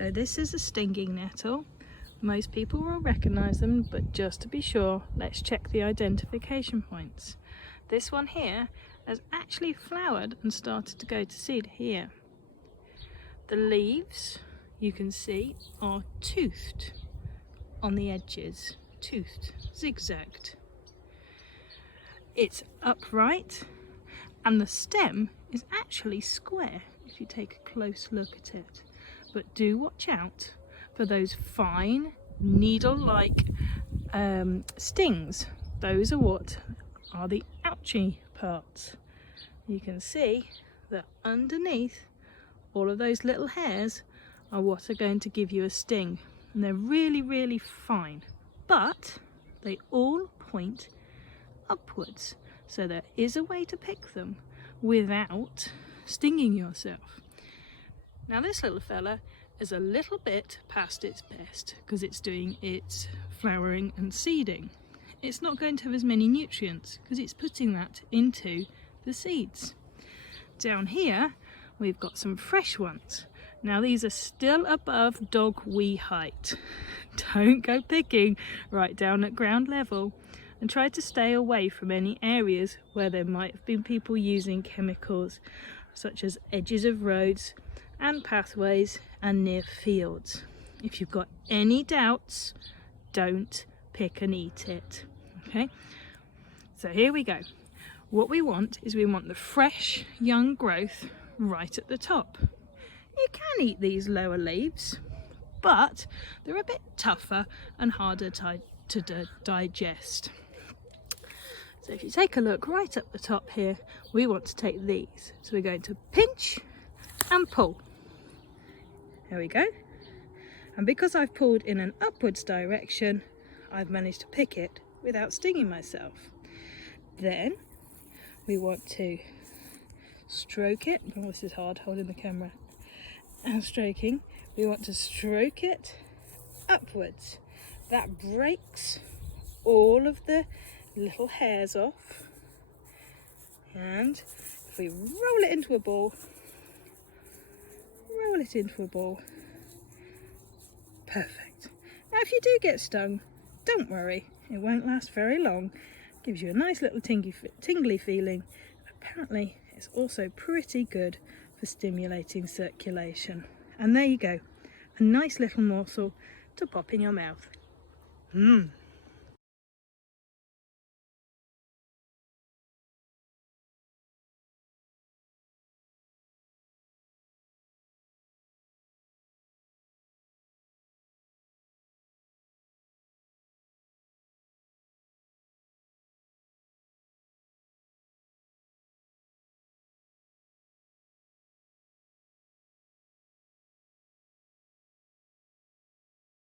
So this is a stinging nettle. Most people will recognise them, but just to be sure, let's check the identification points. This one here has actually flowered and started to go to seed here. The leaves, you can see, are toothed on the edges, toothed, zigzagged. It's upright and the stem is actually square if you take a close look at it. But do watch out for those fine needle-like stings. Those are what are the ouchy parts. You can see that underneath all of those little hairs are what are going to give you a sting, and they're really, really fine, but they all point upwards, so there is a way to pick them without stinging yourself. Now this little fella is a little bit past its best because it's doing its flowering and seeding. It's not going to have as many nutrients because it's putting that into the seeds. Down here we've got some fresh ones. Now these are still above dog wee height. Don't go picking right down at ground level, and try to stay away from any areas where there might have been people using chemicals, such as edges of roads and pathways and near fields. If you've got any doubts, don't pick and eat it. Okay, so here we go. What we want is we want the fresh young growth right at the top. You can eat these lower leaves, but they're a bit tougher and harder to digest. So if you take a look right up the top here, we want to take these. So we're going to pinch and pull. There we go. And because I've pulled in an upwards direction, I've managed to pick it without stinging myself. Then we want to stroke it. Oh, this is hard holding the camera and stroking. We want to stroke it upwards. That breaks all of the little hairs off, and if we roll it into a ball, perfect. Now if you do get stung, don't worry, it won't last very long. Gives you a nice little tingly feeling. Apparently it's also pretty good for stimulating circulation. And there you go, a nice little morsel to pop in your mouth.